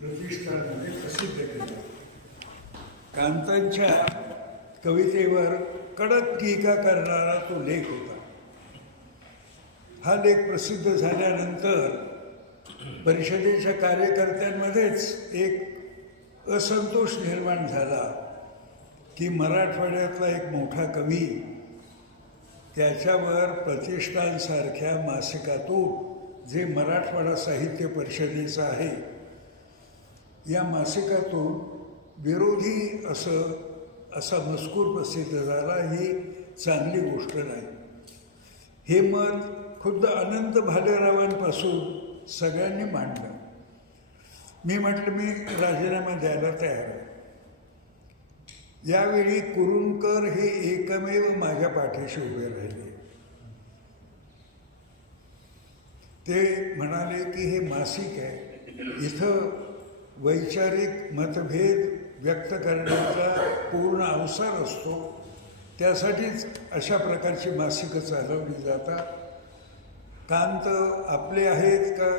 प्रतिष्ठानमध्ये प्रसिद्ध केला कांतांच्या कवितेवर कडक टीका करणारा तो लेख होता. हा लेख प्रसिद्ध झाल्यानंतर परिषदेच्या कार्यकर्त्यांमध्येच एक असंतोष निर्माण झाला की मराठवाड्यातला एक मोठा कवी त्याच्यावर प्रतिष्ठानसारख्या मासिकातून जे मराठवाडा साहित्य परिषदेचं आहे या मासिकातून विरोधी असं असा मजकूर प्रसिद्ध झाला ही चांगली गोष्ट नाही. हे मत खुद्द अनंत भालेरावांपासून सगळ्यांनी मांडलं. मी म्हटलं मी राजीनामा द्यायला तयार आहे. यावेळी कुरुंकर हे एकमेव माझ्या पाठीशी उभे राहिले. ते म्हणाले की हे मासिक आहे. इथं वैचारिक मतभेद व्यक्त करण्याचा पूर्ण अवसर असतो. त्यासाठीच अशा प्रकारची मासिकं चालवली जातात. कांत आपले आहेत का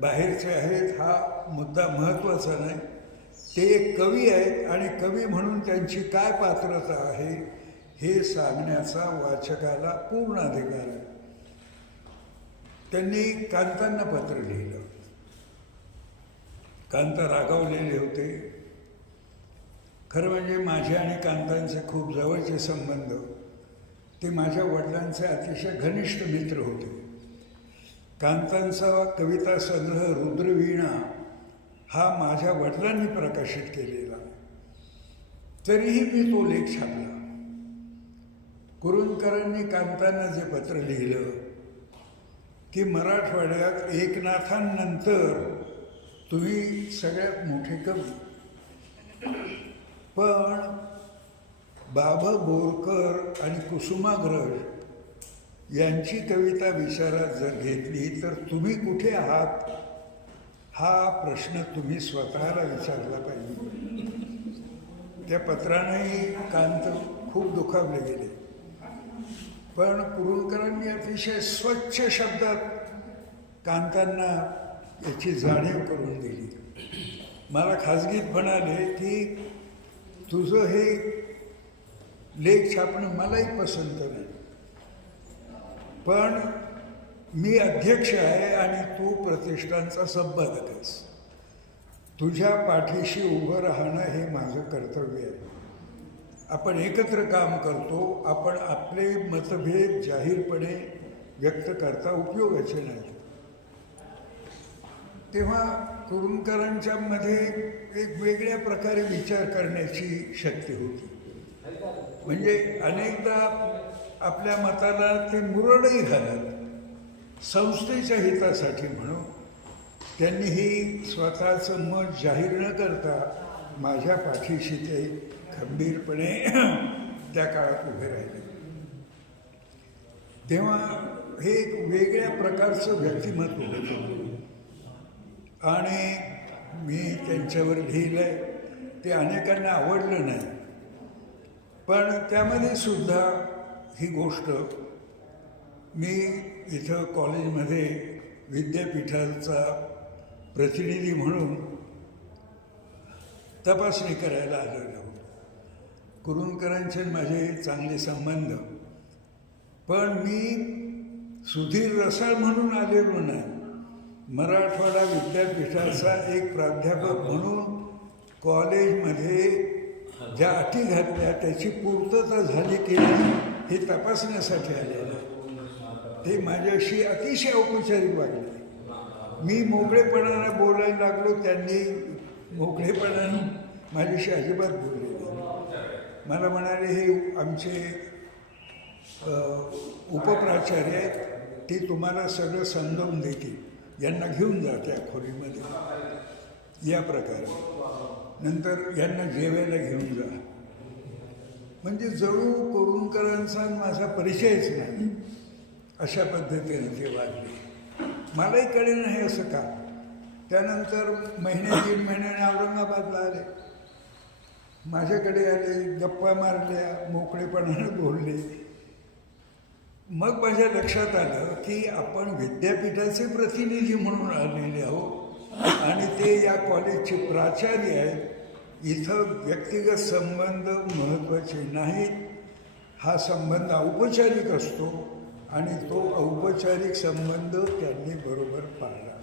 बाहेरचे आहेत हा मुद्दा महत्त्वाचा नाही. ते एक कवी आहेत आणि कवी म्हणून त्यांची काय पात्रता आहे हे सांगण्याचा वाचकाला पूर्ण अधिकार आहे. त्यांनी कांतांना पत्र लिहिलं. कांत रागावलेले होते. खरं म्हणजे माझे आणि कांतांचे खूप जवळचे संबंध ते माझ्या वडिलांचे अतिशय घनिष्ठ मित्र होते. कांतांचा कविता संग्रह रुद्रवीणा हा माझ्या वडिलांनी प्रकाशित केलेला. तरीही मी तो लेख छापला. कुरुंदकरांनी कांतांना जे पत्र लिहिलं की मराठवाड्यात एकनाथांनंतर तुम्ही सगळ्यात मोठे कवी. पण बाबा बोरकर आणि कुसुमाग्रज यांची कविता विचारात जर घेतली तर तुम्ही कुठे आहात? हा प्रश्न तुम्ही स्वतःला विचारला पाहिजे. त्या पत्रानेही कांत खूप दुखावले गेले. पण कुरुलकरांनी अतिशय स्वच्छ शब्दात कांतांना याची जाणीव करून दिली. मला खाजगीत म्हणाले की तुझं हे लेख छापणं मलाही पसंत नाही. पण मी अध्यक्ष आहे आणि तू प्रतिष्ठानचा संपादक आहेस. तुझ्या पाठीशी उभं राहणं हे माझं कर्तव्य आहे. आपण एकत्र काम करतो आपण आपले मतभेद जाहीरपणे व्यक्त करता उपयोगाचे नाही. तेव्हा कुरुंकरांच्या मध्ये एक वेगळ्या प्रकारे विचार करण्याची शक्ती होती. म्हणजे अनेकदा आपल्या मताला ते मुरडही घालत संस्थेच्या हितासाठी म्हणून त्यांनी ही स्वतःचं मत जाहीर न करता माझ्या पाठीशी ते खंबीरपणे त्या काळात उभे राहिले. तेव्हा हे एक वेगळ्या प्रकारचं व्यक्तिमत्व होतं. आणि मी त्यांच्यावर लिहिलंय ते अनेकांना आवडलं नाही. पण त्यामध्ये सुद्धा ही गोष्ट मी इथं कॉलेजमध्ये विद्यापीठाचा प्रतिनिधी म्हणून तपासणी करायला आलेलो कुरुंकरांचे माझे चांगले संबंध. पण मी सुधीर रसाळ म्हणून आलेलो नाही. मराठवाडा विद्यापीठाचा एक प्राध्यापक म्हणून कॉलेजमध्ये ज्या अटी घातल्या त्याची पूर्तता झाली की नाही हे तपासण्यासाठी आलेलं ते माझ्याशी अतिशय औपचारिक वाटले मी मोकळेपणानं बोलायला लागलो त्यांनी मोकळेपणानं माझ्याशी अजिबात बोलले नाही. मला म्हणाले हे आमचे उपप्राचार्य आहेत ते तुम्हाला सगळं समजावून देतील. यांना घेऊन जा त्या खोलीमध्ये. या प्रकारे. नंतर यांना जेवायला घेऊन जा. म्हणजे जळू कोरुणकरांचा माझा परिचयच नाही. अशा पद्धतीने ते वागले. मलाही कळेल नाही असं का? त्यानंतर महिने दीड महिन्याने औरंगाबादला आले. माझ्याकडे आले गप्पा मारल्या मोकळेपणाने बोलले. मग माझ्या लक्षात आलं की आपण विद्यापीठाचे प्रतिनिधी म्हणून आलेले आहोत. आणि ते या कॉलेजचे प्राचार्य आहेत. इथं व्यक्तिगत संबंध महत्त्वाचे नाहीत. हा संबंध औपचारिक असतो आणि तो औपचारिक संबंध त्यांनी बरोबर पाळला.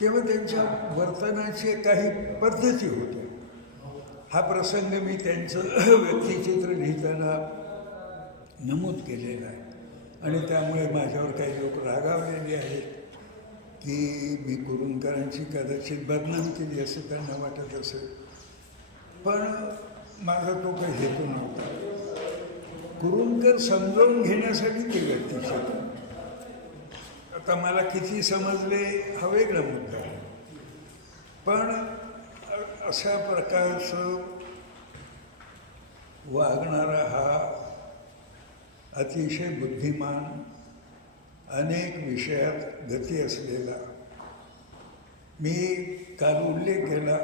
तेव्हा त्यांच्या वर्तनाचे काही पद्धती होत्या. हा प्रसंग मी त्यांचं व्यक्तिचित्र लिहिताना नमूद केलेला आहे. आणि त्यामुळे माझ्यावर काही लोक रागावलेले आहेत की मी गुरुंकरांची कदाचित बदनाम केली असं त्यांना वाटत असेल. पण माझा तो काही हेतू नव्हता. गुरुंकर समजावून घेण्यासाठी ते व्यक्तिचित्र आता मला किती समजले हा वेगळा मुद्दा आहे. पण अशा प्रकारचं वागणारा हा अतिशय बुद्धिमान अनेक विषयात गती असलेला. मी काल उल्लेख केला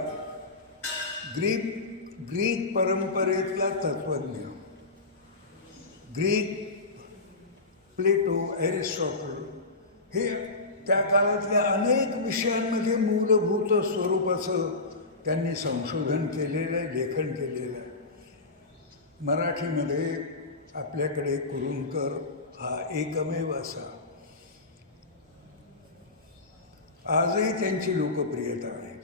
ग्रीक ग्रीक परंपरेतला तत्त्वज्ञ ग्रीक प्लेटो ॲरिस्टॉटल हे त्या काळातल्या अनेक विषयांमध्ये मूलभूत स्वरूपाचं त्यांनी संशोधन केलेलं आहे लेखन केलेलं. आहे मराठीमध्ये आपल्याकडे कुरुंकर हा एकमेव असा. आजही त्यांची लोकप्रियता आहे.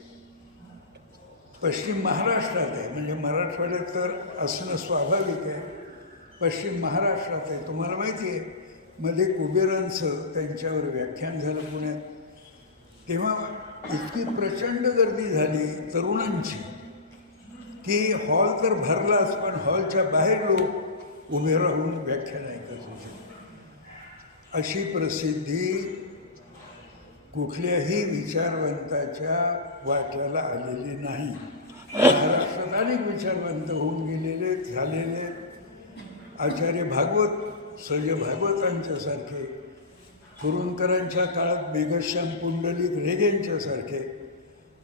पश्चिम महाराष्ट्रात आहे म्हणजे मराठवाड्यात तर असणं स्वाभाविक आहे. पश्चिम महाराष्ट्रात आहे तुम्हाला माहिती आहे मध्ये कुबेरांचं त्यांच्यावर व्याख्यान झालं पुण्यात. तेव्हा इतकी प्रचंड गर्दी झाली तरुणांची की हॉल तर भरलाच पण हॉलच्या बाहेर लोक उभे राहून व्याख्यान ऐकत होते अशी प्रसिद्धी कुठल्याही विचारवंताच्या वाट्याला आलेली नाही. महाराष्ट्रात अनेक विचारवंत होऊन गेलेले झालेले. आचार्य भागवत सज भागवतांच्यासारखे कुरुंकरांच्या काळात मेघश्याम पुंडलिक रेगेंच्या सारखे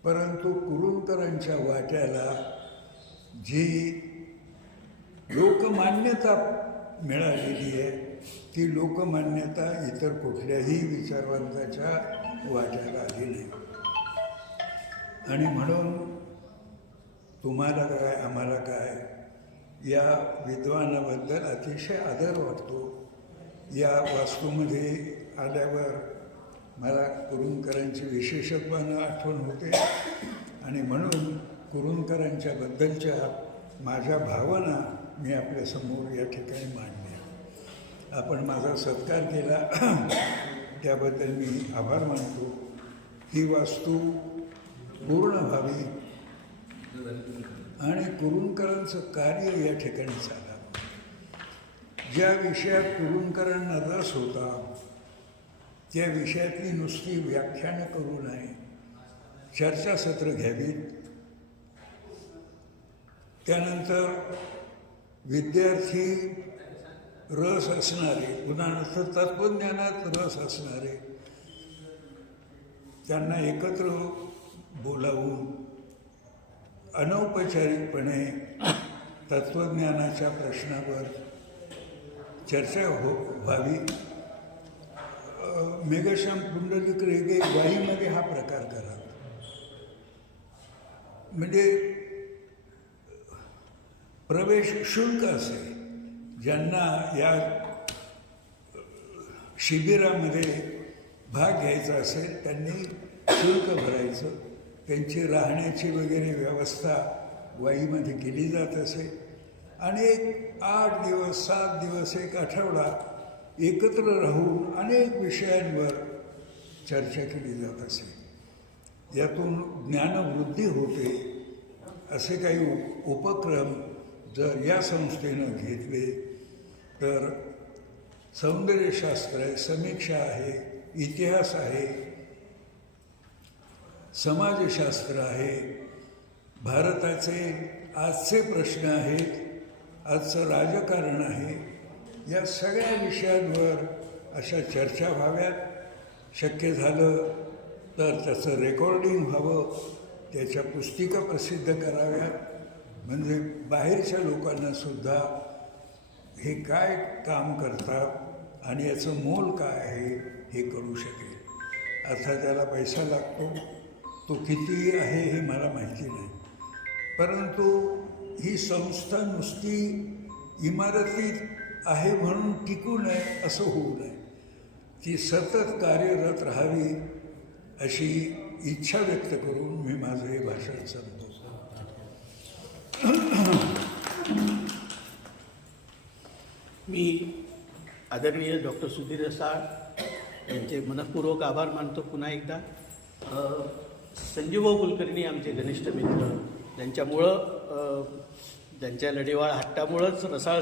परंतु कुरुंकरांच्या वाट्याला जी लोकमान्यता मिळालेली आहे ती लोकमान्यता इतर कुठल्याही विचारवंताच्या वाट्याला आली नाही. आणि म्हणून तुम्हाला काय आम्हाला काय या विद्वानाबद्दल अतिशय आदर वाटतो. या वास्तूमध्ये आल्यावर मला कुरुंकरांची विशेषत्वानं आठवण होते. आणि म्हणून कुरुंकरांच्याबद्दलच्या माझ्या भावना मी आपल्यासमोर या ठिकाणी मांडल्या. आपण माझा सत्कार केला. त्याबद्दल मी आभार मानतो. ही वास्तू पूर्ण व्हावी. आणि कुरुंकरांचं कार्य या ठिकाणी चालावं ज्या विषयात कुरुंकरांना रस होता त्या विषयातली नुसती व्याख्यानं करू नये. चर्चासत्र घ्यावीत. त्यानंतर विद्यार्थी रस असणारे उदाहरणार्थ तत्त्वज्ञानात रस असणारे त्यांना एकत्र बोलावून अनौपचारिकपणे तत्त्वज्ञानाच्या प्रश्नावर चर्चा हो व्हावी. मेघश्याम पुंडलिक रेगे वाईमध्ये हा प्रकार करा. म्हणजे प्रवेश शुल्क असे ज्यांना या शिबिरामध्ये भाग घ्यायचा असेल त्यांनी शुल्क भरायचं. त्यांची राहण्याची वगैरे व्यवस्था वाईमध्ये केली जात असे. आणि एक आठ दिवस सात दिवस एक आठवडा एकत्र राहून अनेक विषयांवर चर्चा केली जात असे. यातून ज्ञानवृद्धी होते असे काही उप उपक्रम जर या संस्थेनं घेतले तर सौंदर्यशास्त्र आहे समीक्षा आहे इतिहास आहे समाजशास्त्र आहे भारताचे आजचे प्रश्न आहेत आजचं राजकारण आहे. या सगळ्या विषयांवर अशा चर्चा व्हाव्यात. शक्य झालं तर त्याचं रेकॉर्डिंग व्हावं त्याच्या पुस्तिका प्रसिद्ध कराव्यात. म्हणजे बाहेरच्या लोकांना सुद्धा हे काय काम करतात आणि याचं मोल काय आहे हे कळू शकेल. अर्थात त्याला पैसा लागतो. तो किती आहे हे मला माहिती नाही. परंतु ही संस्था नुसती इमारतीत आहे म्हणून टिकू नये असं होऊ नये. ती सतत कार्यरत राहावी अशी इच्छा व्यक्त करून मी माझं हे भाषण सांगतो मी आदरणीय डॉक्टर सुधीर रसाळ यांचे मनपूर्वक आभार मानतो पुन्हा एकदा. संजीवभाऊ कुलकर्णी आमचे घनिष्ठ मित्र त्यांच्यामुळं त्यांच्या लढेवाळ हट्टामुळंच रसाळ